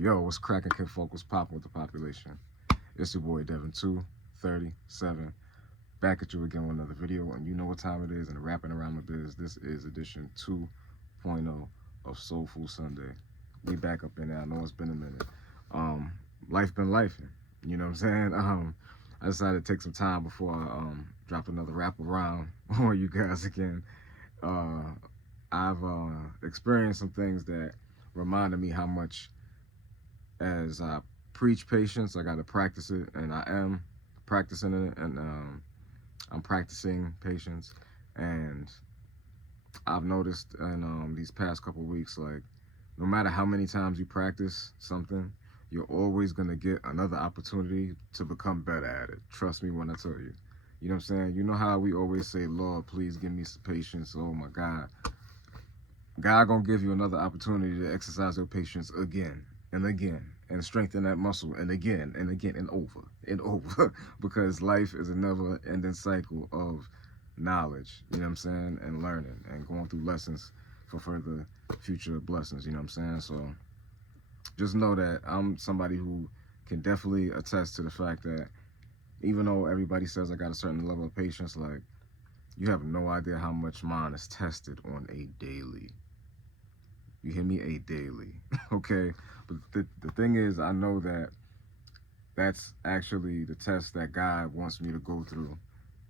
Yo, what's cracking, kid folk? What's popping with the population? It's your boy Devin237, back at you again with another video, and you know what time it is, and wrapping around the biz. This is edition 2.0 of SoulFood Sunday. We back up in there. I know it's been a minute. Life been lifing, you know what I'm saying? I decided to take some time before I drop another wrap around on you guys again. I've experienced some things that reminded me how much, as I preach patience, I got to practice it, and I am practicing it, and I'm practicing patience. And I've noticed in these past couple weeks, like, no matter how many times you practice something, you're always going to get another opportunity to become better at it. Trust me when I tell you. You know what I'm saying? You know how we always say, Lord, please give me some patience. Oh my God. God gonna give you another opportunity to exercise your patience again and again and strengthen that muscle and again and again and over because life is a never ending cycle of knowledge, you know what I'm saying, and learning and going through lessons for further future blessings, you know what I'm saying? So just know that I'm somebody who can definitely attest to the fact that even though everybody says I got a certain level of patience, like, you have no idea how much mine is tested on a daily. You hear me? A daily. Okay? But the thing is, I know that that's actually the test that God wants me to go through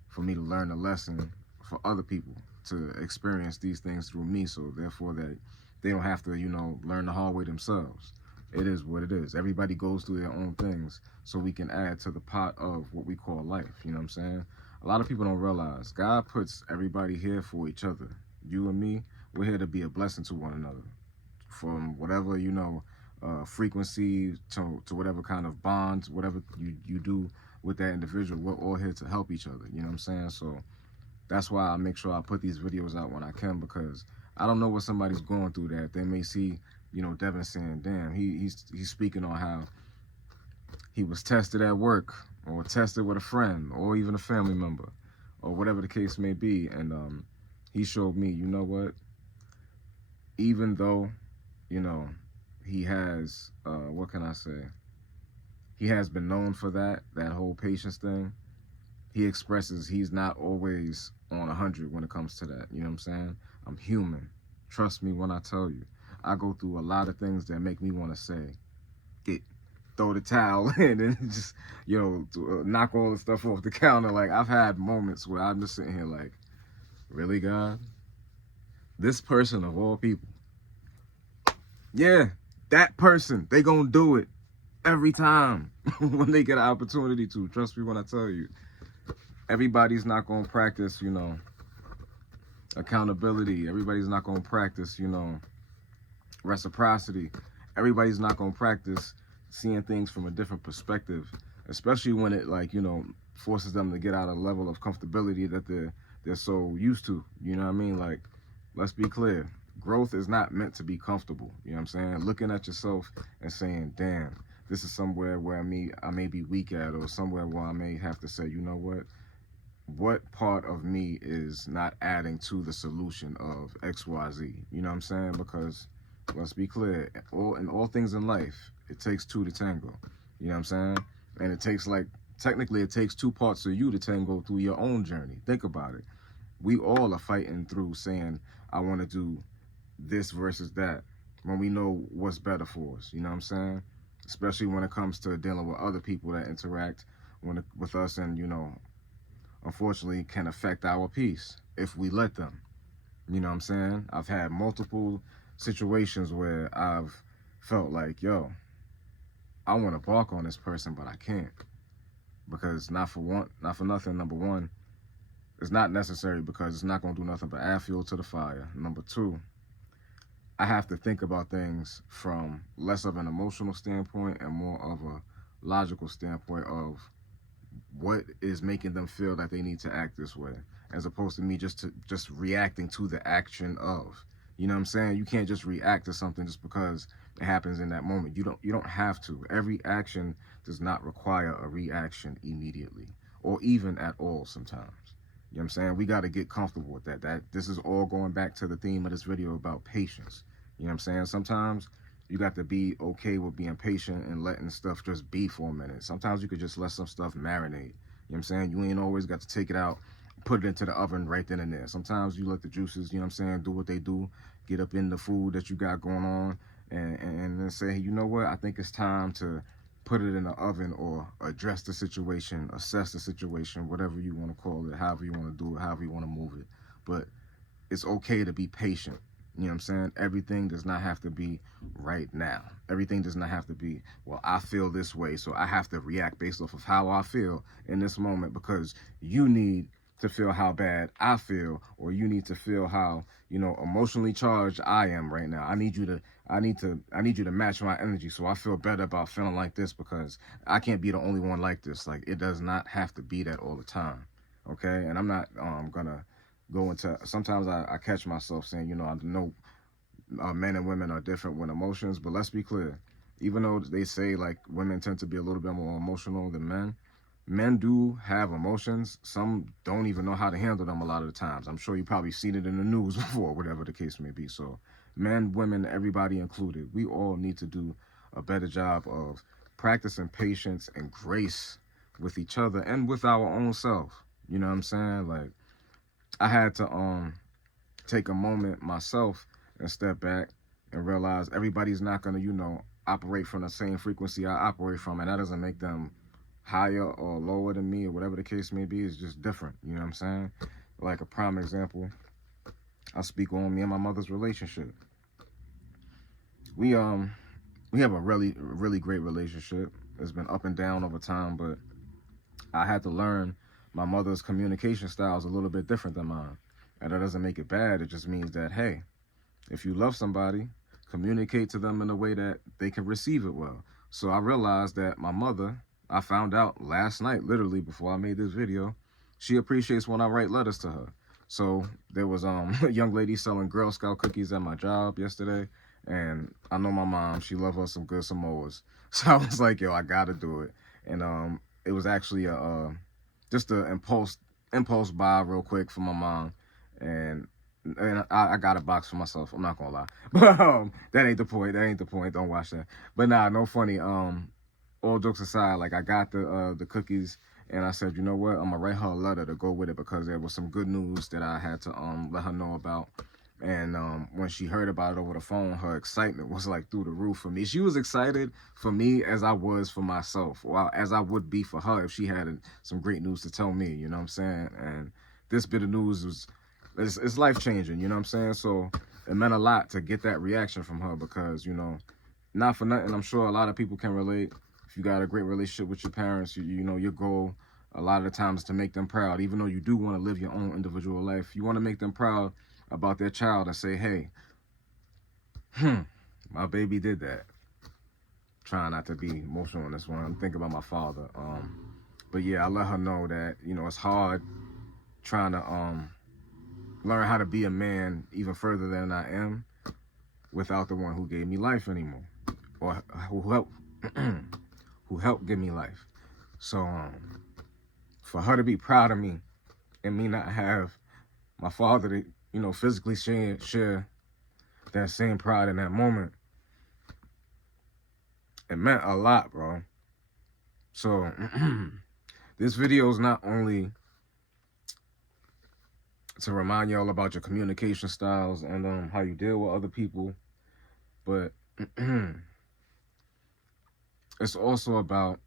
for me to learn a lesson for other people to experience these things through me, so therefore that they don't have to, learn the hard way themselves. It is what it is. Everybody goes through their own things so we can add to the pot of what we call life. You know what I'm saying? A lot of people don't realize God puts everybody here for each other. You and me, we're here to be a blessing to one another. From whatever, frequency to whatever kind of bonds, whatever you do with that individual, we're all here to help each other. You know what I'm saying? So that's why I make sure I put these videos out when I can, because I don't know what somebody's going through that they may see, Devin saying, damn, he's speaking on how he was tested at work or tested with a friend or even a family member or whatever the case may be. And he showed me, you know what, even though, he has, what can I say? He has been known for that whole patience thing. He expresses he's not always on 100 when it comes to that. You know what I'm saying? I'm human. Trust me when I tell you. I go through a lot of things that make me want to say, throw the towel in and just, knock all the stuff off the counter. Like, I've had moments where I'm just sitting here like, really, God? This person of all people. Yeah, that person, they gonna do it every time when they get an opportunity to. Trust me when I tell you. Everybody's not gonna practice, accountability. Everybody's not gonna practice, reciprocity. Everybody's not gonna practice seeing things from a different perspective, especially when it, like, forces them to get out of a level of comfortability that they're so used to. You know what I mean? Like, let's be clear. Growth is not meant to be comfortable. You know what I'm saying? Looking at yourself and saying, damn, this is somewhere where I may be weak at, or somewhere where I may have to say, you know what part of me is not adding to the solution of XYZ? You know what I'm saying? Because let's be clear, in all things in life, it takes two to tango. You know what I'm saying? And it takes, technically it takes two parts of you to tango through your own journey. Think about it. We all are fighting through saying, I want to do this versus that, when we know what's better for us. You know what I'm saying? Especially when it comes to dealing with other people that interact with us and, unfortunately can affect our peace if we let them. You know what I'm saying? I've had multiple situations where I've felt like, yo, I want to bark on this person, but I can't. Because not for nothing, number one, it's not necessary, because it's not going to do nothing but add fuel to the fire. Number two, I have to think about things from less of an emotional standpoint and more of a logical standpoint of what is making them feel that they need to act this way, as opposed to me just reacting to the action of. You know what I'm saying? You can't just react to something just because it happens in that moment. You don't have to. Every action does not require a reaction immediately, or even at all sometimes. You know what I'm saying? We got to get comfortable with that. This is all going back to the theme of this video about patience. You know what I'm saying? Sometimes You got to be okay with being patient and letting stuff just be for a minute. Sometimes you could just let some stuff marinate. You know what I'm saying? You ain't always got to take it out, put it into the oven right then and there. Sometimes you let the juices, you know what I'm saying, do what they do, get up in the food that you got going on, and then say, hey, you know what? I think it's time to put it in the oven or address the situation, assess the situation, whatever you want to call it, however you want to do it, however you want to move it. But it's okay to be patient. You know what I'm saying? Everything does not have to be right now. Everything does not have to be, well, I feel this way, so I have to react based off of how I feel in this moment, because you need to feel how bad I feel, or you need to feel how, you know, emotionally charged I am right now. I need you to match my energy so I feel better about feeling like this, because I can't be the only one like this. Like, it does not have to be that all the time. Okay? And I'm not gonna go into, sometimes I catch myself saying, you know, I know men and women are different with emotions, but let's be clear. Even though they say like women tend to be a little bit more emotional than men do have emotions. Some don't even know how to handle them a lot of the times. I'm sure you probably seen it in the news before, whatever the case may be. So men, women, everybody included, we all need to do a better job of practicing patience and grace with each other and with our own self. You know what I'm saying? Like, I had to take a moment myself and step back and realize everybody's not going to, you know, operate from the same frequency I operate from, and that doesn't make them higher or lower than me or whatever the case may be. It's just different. You know what I'm saying? Like a prime example, I'll speak on me and my mother's relationship. We have a really great relationship. It's been up and down over time, but I had to learn my mother's communication style is a little bit different than mine. And that doesn't make it bad. It just means that, hey, if you love somebody, communicate to them in a way that they can receive it well. So I realized that my mother, I found out last night, literally before I made this video, she appreciates when I write letters to her. So there was a young lady selling Girl Scout cookies at my job yesterday, and I know my mom, she loves her some good Samoas. So I was like, yo, I gotta do it. And it was actually just an impulse buy real quick for my mom, and I got a box for myself. I'm not gonna lie, but that ain't the point. That ain't the point. Don't watch that. But nah, no funny. All jokes aside, like, I got the cookies, and I said, you know what? I'm gonna write her a letter to go with it, because there was some good news that I had to let her know about. And when she heard about it over the phone, her excitement was like through the roof for me. She was excited for me as I was for myself, or as I would be for her if she had some great news to tell me, you know what I'm saying? And this bit of news it's life-changing, you know what I'm saying? So it meant a lot to get that reaction from her, because, you know, not for nothing, I'm sure a lot of people can relate. If you got a great relationship with your parents, you know, your goal a lot of the times is to make them proud. Even though you do want to live your own individual life, you want to make them proud about their child and say, hey, my baby did that. Trying not to be emotional on this one. I'm thinking about my father. But yeah, I let her know that, you know, it's hard trying to learn how to be a man even further than I am without the one who gave me life anymore, or who helped give me life. So for her to be proud of me and me not have my father to, you know, physically share that same pride in that moment, it meant a lot, bro. So this video is not only to remind y'all about your communication styles and how you deal with other people, but it's also about,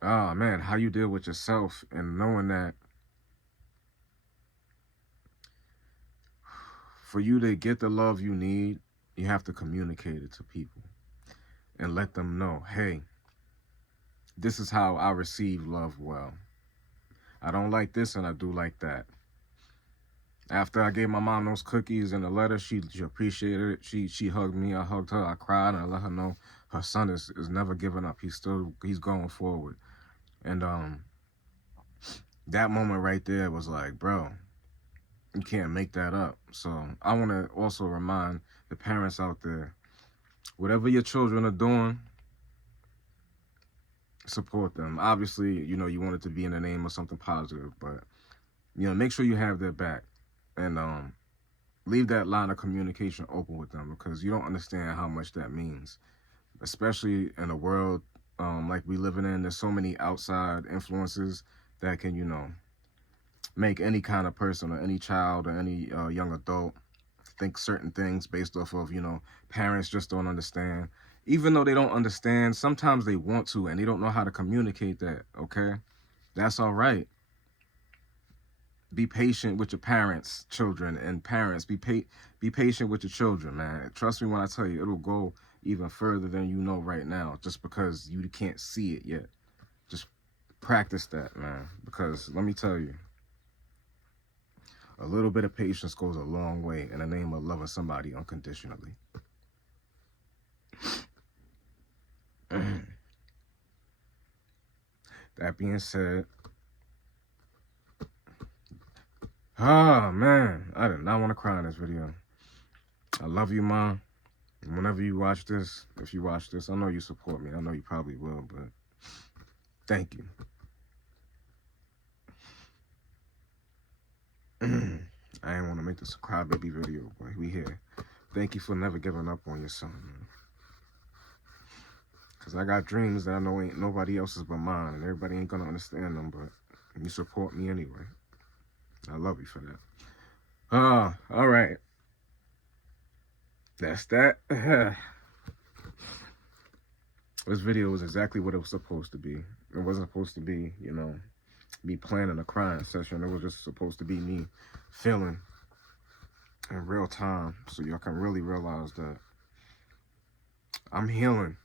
how you deal with yourself, and knowing that for you to get the love you need, you have to communicate it to people and let them know, hey, this is how I receive love well. I don't like this and I do like that. After I gave my mom those cookies and the letter, she appreciated it. She hugged me, I hugged her, I cried, and I let her know her son is never giving up. He's going forward. And that moment right there was like, bro, you can't make that up. So I want to also remind the parents out there, whatever your children are doing, support them. Obviously, you know, you want it to be in the name of something positive, but, you know, make sure you have their back. And leave that line of communication open with them, because you don't understand how much that means, especially in a world like we living in. There's so many outside influences that can, make any kind of person or any child or any young adult think certain things based off of, parents just don't understand. Even though they don't understand, sometimes they want to and they don't know how to communicate that, okay? That's all right. Be patient with your parents, children, and parents. Be patient with your children, man. Trust me when I tell you, it'll go even further than you know right now, just because you can't see it yet. Just practice that, man, because let me tell you, a little bit of patience goes a long way in the name of loving somebody unconditionally. That being said, man, I did not want to cry in this video. I love you, Mom. Whenever you watch this, if you watch this, I know you support me. I know you probably will, but thank you. I ain't want to make this a crybaby video, but we here. Thank you for never giving up on your son, man. Because I got dreams that I know ain't nobody else's but mine, and everybody ain't going to understand them, but you support me anyway. I love you for that. All right. That's that. This video was exactly what it was supposed to be. It wasn't supposed to be, me planning a crying session. It was just supposed to be me feeling in real time, so y'all can really realize that I'm healing.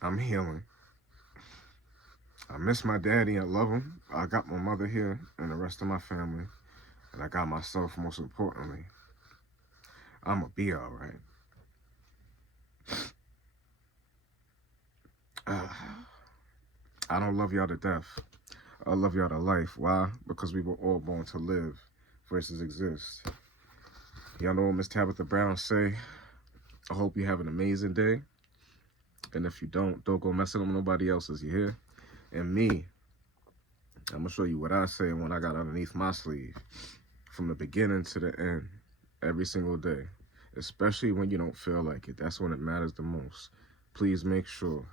I'm healing. I miss my daddy. I love him. I got my mother here and the rest of my family, and I got myself, most importantly. I'ma be all right. I don't love y'all to death. I love y'all to life. Why? Because we were all born to live versus exist. Y'all know what Miss Tabitha Brown say? I hope you have an amazing day. And if you don't go messing with nobody else's, you hear? And me, I'm going to show you what I say and what I got underneath my sleeve. From the beginning to the end. Every single day. Especially when you don't feel like it. That's when it matters the most. Please make sure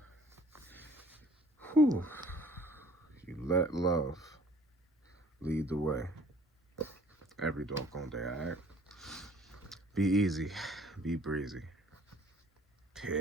you let love lead the way. Every doggone day, all right? Be easy. Be breezy. Peace.